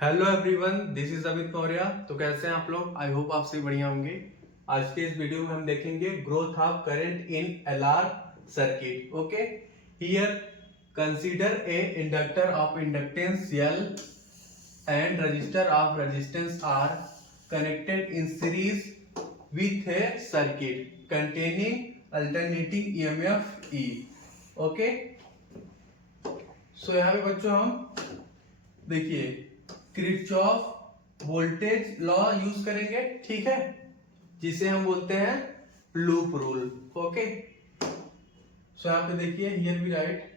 Hello everyone, this is Amit Maurya. तो कैसे हैं आप लोग? आई होप आप सभी बढ़िया होंगे। आज के इस वीडियो में हम देखेंगे growth of current in LR circuit. Okay, here consider a inductor of inductance L and resistor of resistance R connected in series with a circuit containing alternating EMF E. Okay, so यहाँ पे बच्चों हम देखिए Kirchhoff voltage law use करेंगे, ठीक है, जिसे हम बोलते हैं लूप रूल। ओके, सो यहाँ पे देखिए here we write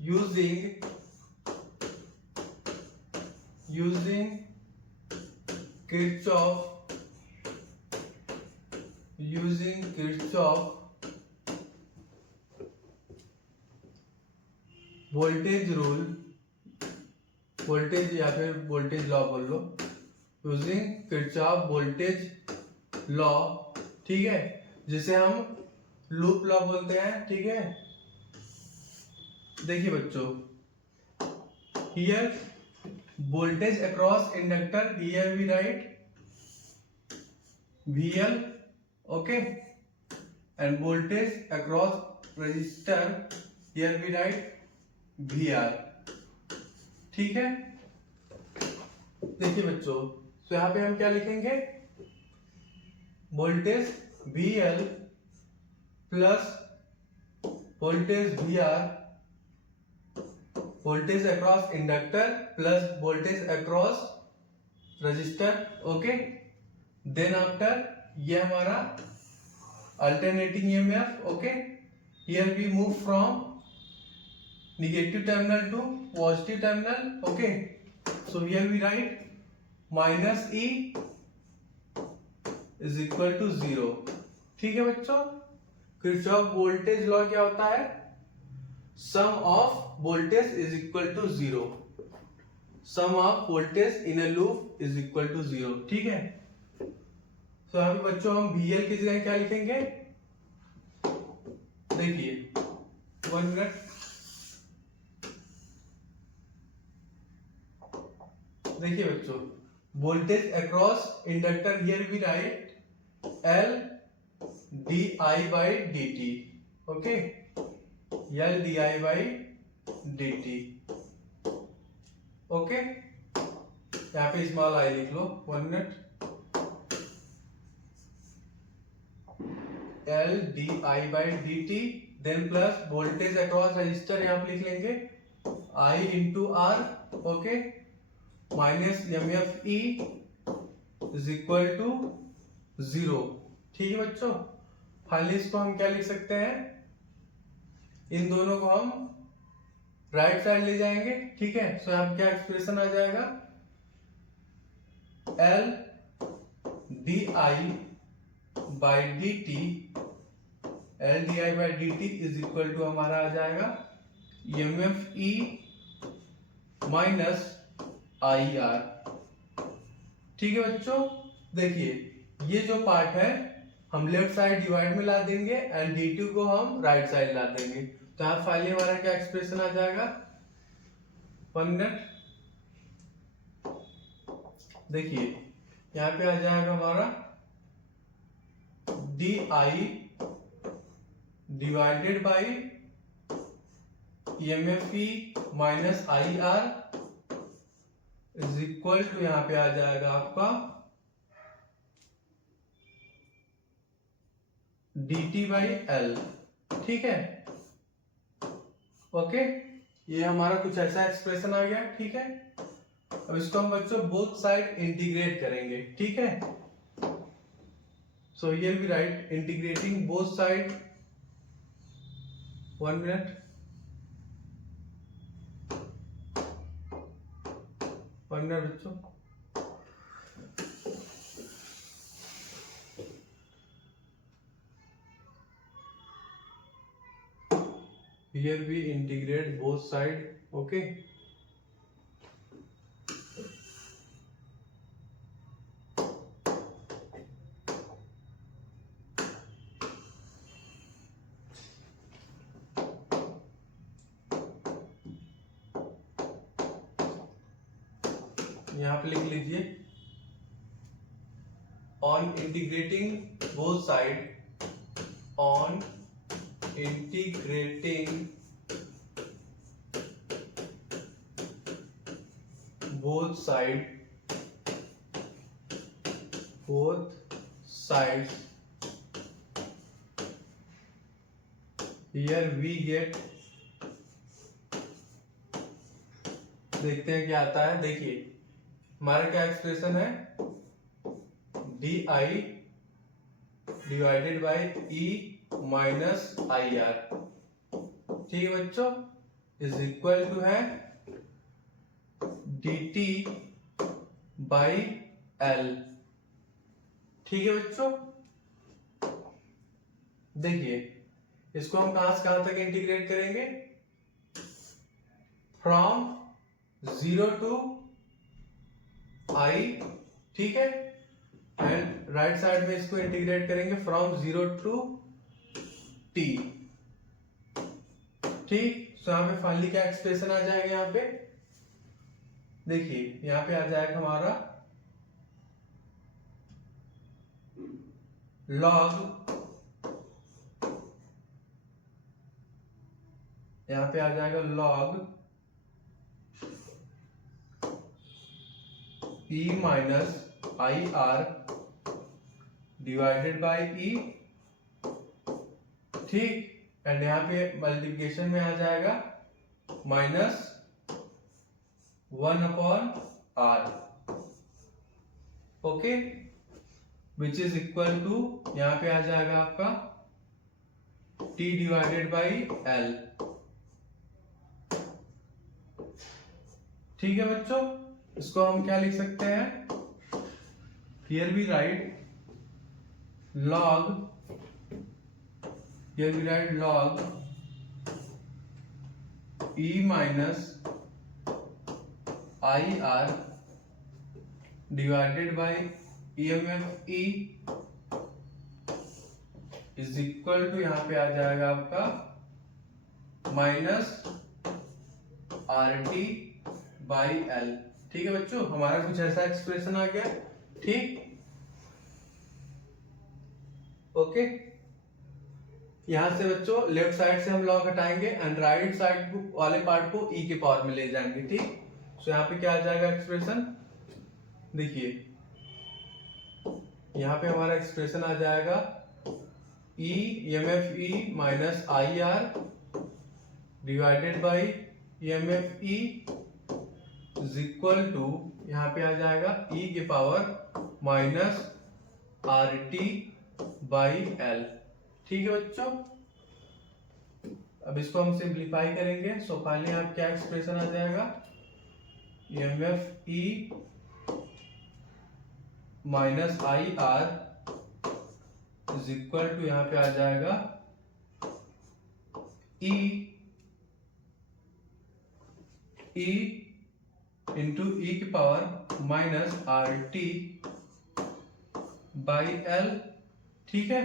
using Kirchhoff voltage rule, voltage या फिर वोल्टेज लॉ बोल लो, यूजिंग किरचॉफ वोल्टेज लॉ, ठीक है, जिसे हम लूप लॉ बोलते हैं। ठीक है, देखिए बच्चों, here voltage across inductor, here we write VL, okay, and voltage across resistor, here we write VR। ठीक है, देखिए बच्चों, तो यहां पे हम क्या लिखेंगे, voltage VL plus voltage VR, voltage across inductor plus voltage across resistor. Okay, then after ये हमारा alternating EMF. Okay, here we move from negative terminal to positive terminal. Okay, so here we write minus E is equal to 0। ठीक है बच्चों, Kirchhoff voltage law क्या होता है, sum of voltage is equal to 0, sum of voltage in a loop is equal to 0। ठीक है, तो यहाँ पे बच्चों हम VL की जगह क्या लिखेंगे, देखिए 1 मिनट, देखिए बच्चों, voltage across inductor, here we write L di by dt। Okay, L di by dt। Okay, यहाँ पे स्मॉल आई लिख लो, 1 minute, L di by dt, then plus voltage across resistor यहाँ पे लिख लेंगे I into R। Okay, minus EMF E is equal to 0। ठीक है बच्चों, फाइनली इसको हम क्या लिख सकते हैं, इन दोनों को हम राइट साइड ले जाएंगे। ठीक है, सो यहाँ क्या एक्सप्रेशन आ जाएगा, L di by dt, L di by dt is equal to हमारा आ जाएगा एमएफ ई माइनस IR। ठीक है बच्चों, देखिए ये जो पार्ट है हम लेफ्ट साइड डिवाइड में ला देंगे एंड D2 को हम राइट साइड ला देंगे, तो यहाँ फाइनली हमारा क्या एक्सप्रेशन आ जाएगा, 1 मिनट, देखिए यहाँ पे आ जाएगा हमारा DI divided by EMF minus IR is equal to, यहां पे आ जाएगा आपका dt बाई L। ठीक है, ओके, ये हमारा कुछ ऐसा एक्सप्रेशन आ गया। ठीक है, अब इसको हम बच्चों बोथ साइड इंटीग्रेट करेंगे। ठीक है, so here we write integrating both side, 1 minute, 1 minute बच्चों, here we integrate both side। okay, यहाँ पे लिख लीजिए on integrating both side, on integrating both sides, here we get, देखते हैं क्या आता है। देखिए हमारा क्या एक्सप्रेशन है, D I divided by E minus I are, ठीक है बच्चों, इज इक्वल टू है डी टी बाई एल, ठीक है बच्चों। देखिए इसको हम कहां से कहां तक इंटीग्रेट करेंगे, फ्रॉम 0 टू आई, ठीक है, एंड राइट साइड में इसको इंटीग्रेट करेंगे फ्रॉम 0 टू टी, ठीक। तो यहाँ पे फाइनली क्या एक्सप्रेशन आ जाएगा, यहाँ पे देखिए यहाँ पे आ जाएगा हमारा लॉग, यहाँ पे आ जाएगा log e minus I R divided by E, ठीक, एंड यहाँ पे मल्टीप्लिकेशन में आ जाएगा minus 1 upon R, okay, which is equal to, यहाँ पे आ जाएगा आपका t डिवाइडेड बाई एल, ठीक है बच्चों। इसको हम क्या लिख सकते हैं, here we write log, here we write log e minus I R divided by EMF E is equal to, यहां पे आ जाएगा आपका माइनस RT बाई एल, ठीक है बच्चों, हमारा कुछ ऐसा एक्सप्रेशन आ गया, ठीक, ओके। यहां से बच्चों लेफ्ट साइड से हम लॉग हटाएंगे एंड राइट साइड वाले पार्ट को e के पावर में ले जाएंगे, ठीक। तो यहाँ पे क्या आ जाएगा एक्सप्रेशन, देखिए यहाँ पे हमारा एक्सप्रेशन आ जाएगा EMF E minus I R divided by EMF E is equal to, यहाँ पे आ जाएगा e के power minus RT by L, ठीक है बच्चों। अब इसको हम सिंप्लीफाई करेंगे, सो फाइनली आप क्या एक्सप्रेशन आ जाएगा, EMF E minus I R is equal to, यहाँ पे आ जाएगा E इंटू ई की power minus RT by L, ठीक है।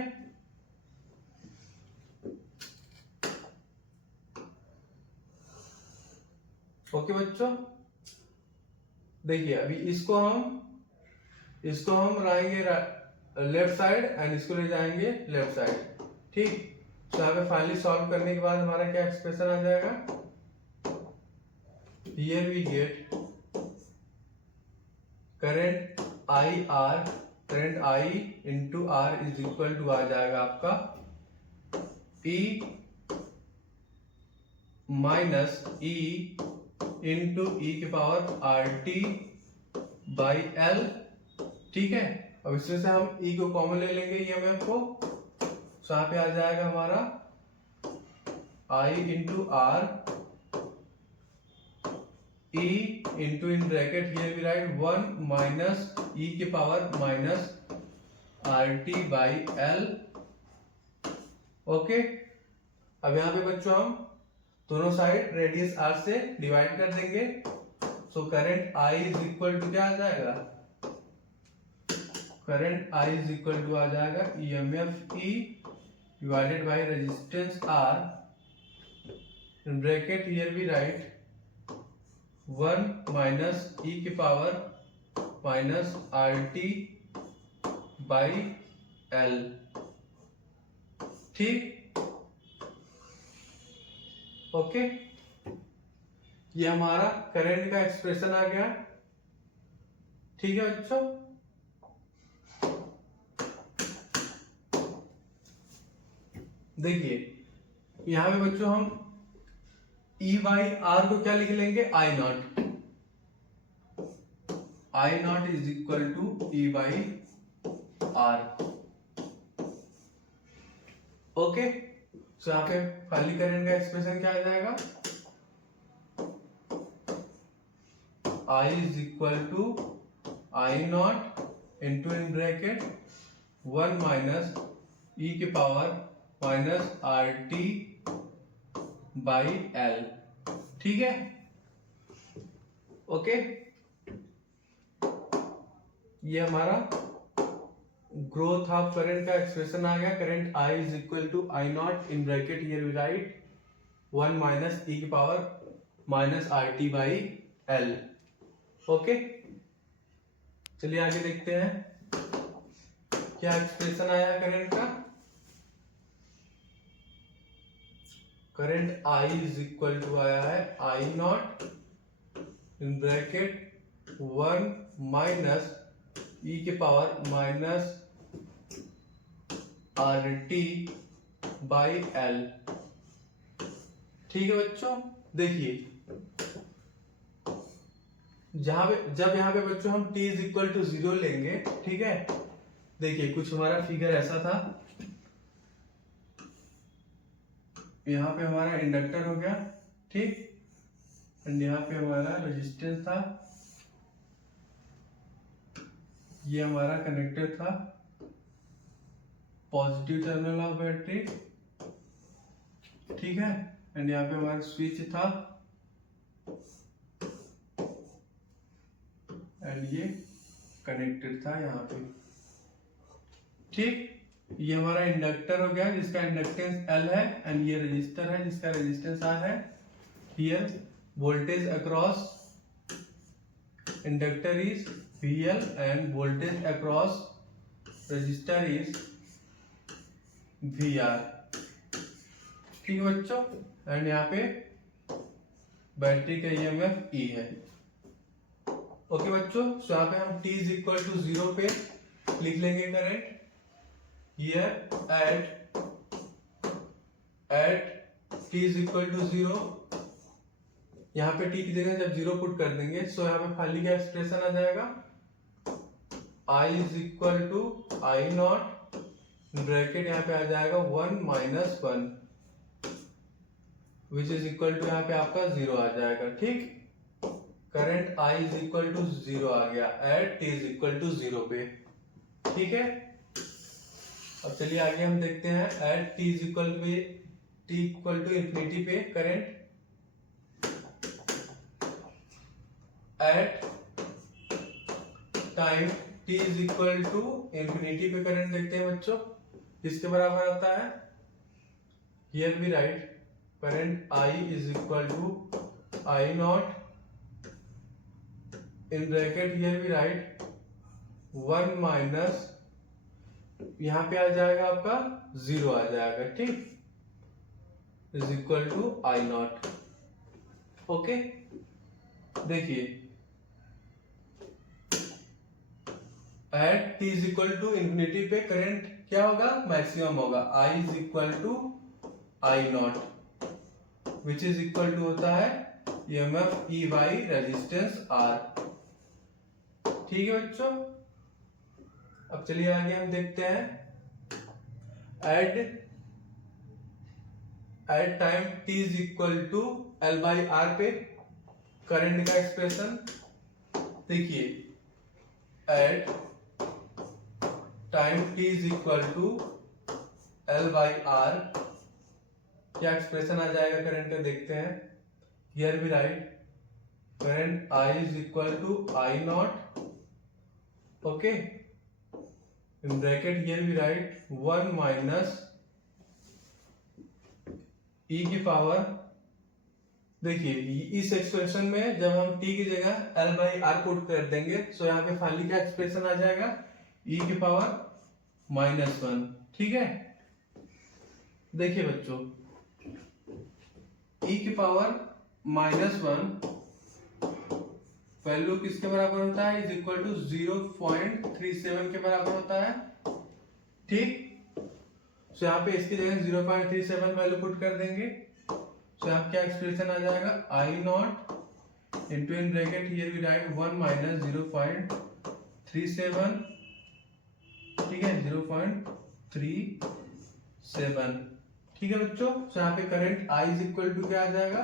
ओके बच्चों, देखिए अभी इसको हम लाएंगे लेफ्ट साइड एंड इसको ले जाएंगे लेफ्ट साइड, ठीक। तो यहाँ पे फाइनली सॉल्व करने के बाद हमारा क्या एक्सप्रेशन आ जाएगा, here we get current I into R is equal to, आ जाएगा आपका E minus E into E की पावर RT बाई एल, ठीक है। अब इसमें से हम E को कॉमन ले लेंगे, EMF को, तो यहाँ पे आ जाएगा हमारा I into R E into in bracket here we write 1 minus E के power minus RT by L, okay. अब यहाँ पे बच्चों हम दोनों साइड रेडियस R से डिवाइड कर देंगे, so current I is equal to क्या आ जाएगा, current I is equal to आ जाएगा EMF E divided by resistance R, in bracket here we write 1 minus E की power minus R T by L. ठीक, okay, ये हमारा current का एक्सप्रेशन आ गया। ठीक है बच्चों, देखिए यहां पे बच्चों हम E बाई आर को क्या लिख लेंगे, I naught. I naught is equal to E by R. Okay, तो यहाँ पे खाली करंट का एक्सप्रेशन क्या आ जाएगा, I is equal to I naught into in bracket 1 minus e के power minus R T by L. ठीक है, ओके, ये हमारा ग्रोथ ऑफ करंट का एक्सप्रेशन आ गया। Current I is equal to I naught in bracket here we write 1 minus e की power minus R T by L. Okay, चलिए आगे देखते हैं क्या एक्सप्रेशन आया करंट का। Current I is equal to आया है आई naught in bracket 1 minus e के power minus R T by L. ठीक है बच्चों, देखिए जब यहाँ पे बच्चों हम t इज इक्वल टू 0 लेंगे, ठीक है, देखिए कुछ हमारा फिगर ऐसा था, यहाँ पे हमारा इंडक्टर हो गया, ठीक, एंड यहाँ पे हमारा रेजिस्टेंस था, ये हमारा कनेक्टर था, पॉजिटिव टर्मिनल ऑफ बैटरी, ठीक है, एंड यहाँ पे हमारा स्विच था, एंड ये कनेक्टेड था यहाँ पे। ठीक, ये हमारा इंडक्टर हो गया जिसका इंडक्टेंस L है, एंड ये रेजिस्टर है जिसका रेजिस्टेंस R है। Here voltage across inductor is VL and voltage across resistor is VR। ठीक है बच्चों, एंड यहाँ पे बैटरी का EMF E है। ओके बच्चों, सो यहाँ पे हम t इज इक्वल टू 0 पे लिख लेंगे current. Here at t is equal to 0, यहाँ पे t की जगह जब 0 पुट कर देंगे, सो यहाँ पे फाइनली क्या एक्सप्रेशन आ जाएगा, I is equal to I naught bracket यहाँ पे आ जाएगा 1 minus 1 which is equal to यहाँ पे आपका 0 आ जाएगा। ठीक, current I is equal to 0 आ गया at t is equal to 0 पे। ठीक है, अब चलिए आगे हम देखते हैं at t is equal to infinity पे current. At time t is equal to infinity पे करंट देखते हैं बच्चों, किसके बराबर आता है, here we write current I is equal to I naught in bracket here we write 1 minus यहाँ पे आ जाएगा आपका 0 आ जाएगा। ठीक, is equal to I naught. Okay, देखिए at t is equal to infinity पे करंट क्या होगा, मैक्सिमम होगा, I is equal to I naught which is equal to होता है EMF E by resistance R। ठीक है बच्चों, अब चलिए आगे हम देखते हैं at time t is equal to L by R पे करंट का एक्सप्रेशन। देखिए at time t is equal to L by R क्या एक्सप्रेशन आ जाएगा करंट का, देखते हैं। Here we write current I is equal to I naught, okay, in bracket here we write 1 minus e की power देखिए इस एक्सप्रेशन में जब हम t की जगह l बाई आर पुट कर देंगे तो यहाँ पे फाइनली क्या एक्सप्रेशन आ जाएगा, e की पावर -1। ठीक है, देखिए बच्चों e की पावर -1 वैल्यू किसके बराबर होता है, इज इक्वल टू 0.37 के बराबर होता है। ठीक, तो यहाँ पे इसकी जगह 0.37 वैल्यू पुट कर देंगे तो यहाँ क्या एक्सप्रेशन आ जाएगा, I naught into in bracket here we write 1 minus 0.37, ठीक है 0.37। ठीक है बच्चों, तो यहाँ पे current I is equal to क्या आ जाएगा,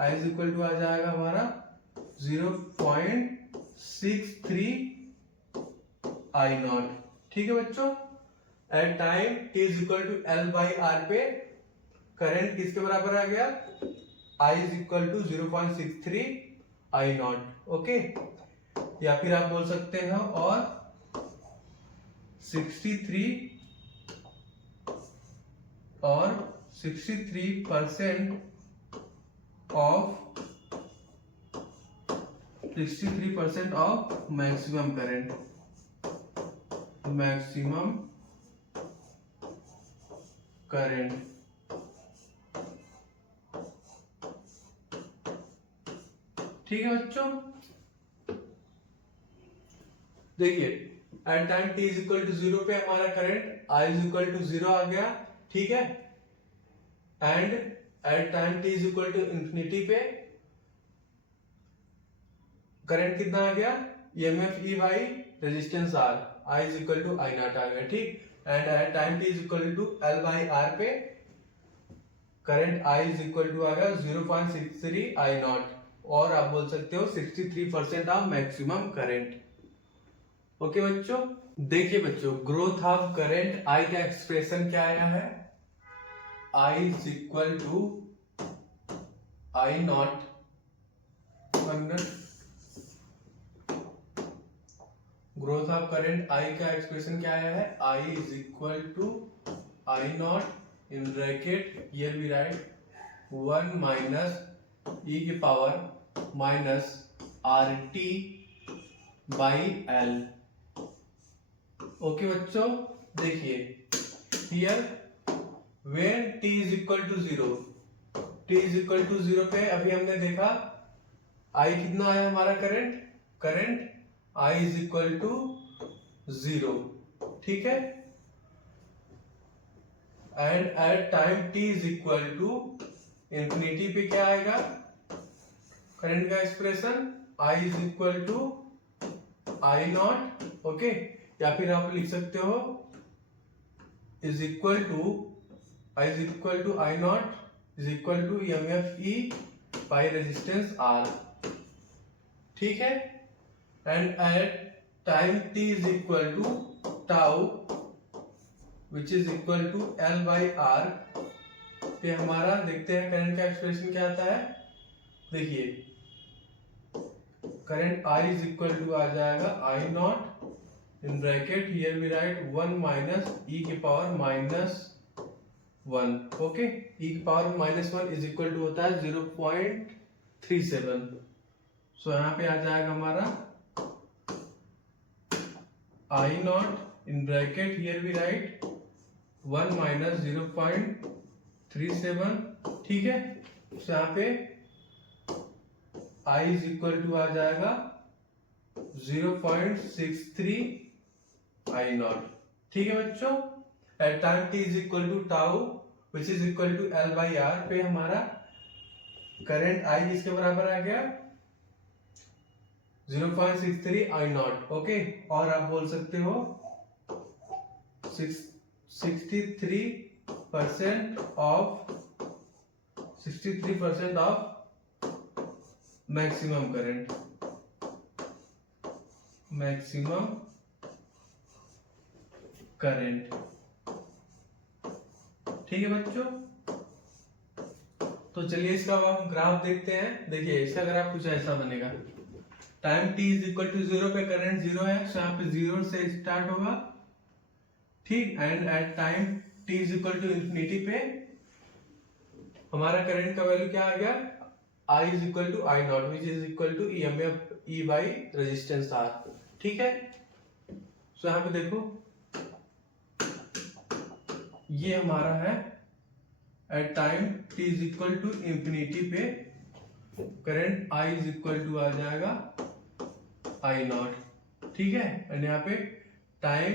I इज इक्वल टू आ जाएगा हमारा 0.63 I नॉट। ठीक है बच्चों, at time t is equal to L by R पे करंट किसके बराबर आ गया, I is equal to 0.63 I naught. Okay, या फिर आप बोल सकते हैं और 63% ऑफ मैक्सिमम करंट, ठीक है बच्चों। देखिए at time t is equal to 0 पे हमारा current I is equal to 0 आ गया। ठीक है, and at time t is equal to infinity पे करंट कितना आ गया, EMF E by resistance R, I is equal to I naught आ गया। ठीक, and at time t is equal to L by R पे current I is equal to आ गया 0.63 I नॉट, और आप बोल सकते हो 63% ऑफ मैक्सिमम करंट। ओके बच्चों, देखिए बच्चों ग्रोथ ऑफ करंट I का एक्सप्रेशन क्या आया है, I is equal to I naught, growth of current I का एक्सप्रेशन क्या आया है, I is equal to I naught in bracket here we write 1 minus e की power minus RT by L। Okay बच्चों, देखिए here when t is equal to 0, t is equal to 0 पे अभी हमने देखा I कितना आया हमारा current I is equal to 0। ठीक है, and at time t is equal to infinity पे क्या आएगा करंट का expression, I is equal to I naught. Okay, या फिर आप लिख सकते हो is equal to I is equal to I naught is equal to EMF E by resistance R। ठीक है, and at time t is equal to tau which is equal to L by R पे हमारा देखते हैं current का expression क्या आता है। देखिए current I is equal to आ जाएगा I naught in bracket here we write 1 minus e की पावर -1। ओके, e की पावर -1 इज इक्वल टू होता है 0.37। सो यहाँ पे आ जाएगा हमारा I naught in bracket here we write 1 minus 0.37। ठीक है, तो यहाँ पे I इज इक्वल टू आ जाएगा 0.63 I नॉट। ठीक है बच्चों, at time t is equal to tau which is equal to L by R पे हमारा करंट I किसके बराबर आ गया 0.63 I नॉट। ओके, और आप बोल सकते हो 63% ऑफ मैक्सिमम करंट। ठीक है बच्चों, तो चलिए इसका हम ग्राफ देखते हैं। देखिए इसका ग्राफ कुछ ऐसा बनेगा, time t is equal to 0 पे करंट 0 है, तो यहाँ पे 0 से स्टार्ट होगा। ठीक, and at time t is equal to infinity पे हमारा करंट का वैल्यू क्या आ गया, I is equal to I naught which is equal to EMF E by resistance R। ठीक है, सो यहाँ पे देखो ये हमारा है at time t is equal to infinity पे current I is equal to आ जाएगा I नॉट। ठीक है, एंड यहाँ पे time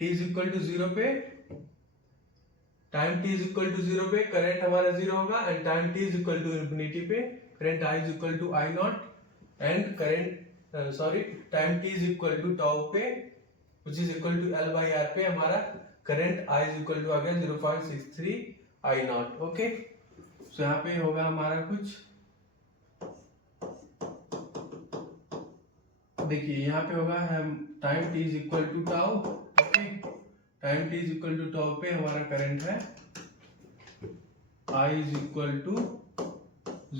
t is equal to 0 पे करंट हमारा 0 होगा and time t is equal to infinity पे current I is equal to I naught and time t is equal to tau पे which is equal to L by R पे हमारा current I is equal to आ गया 0.63 I naught. Okay, so यहाँ पे होगा हमारा कुछ, देखिए यहाँ पे होगा हम time t is equal to tau. Okay, time t is equal to tau पे हमारा करंट है I is equal to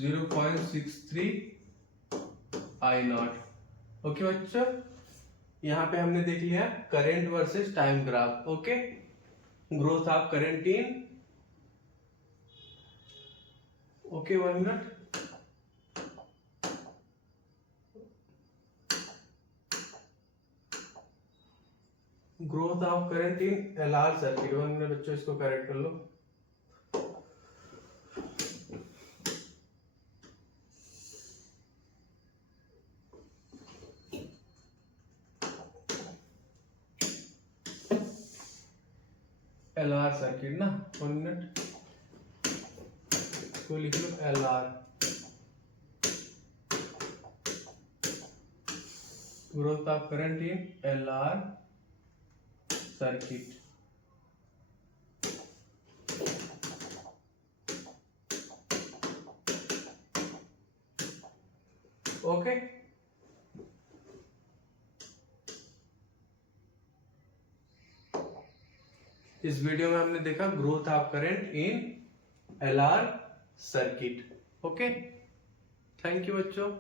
0.63 I naught. Okay बच्चों, यहाँ पे हमने देख लिया current versus time graph. Okay, growth of current in, okay 1 minute, growth of current in LR circuit. 1 minute बच्चों, इसको करेक्ट कर लो। एलआर सर्किट ना, 1 मिनट, इसको लिख लो LR, growth of current in LR circuit. Okay, इस वीडियो में हमने देखा growth of current in LR circuit. Okay, thank you बच्चों।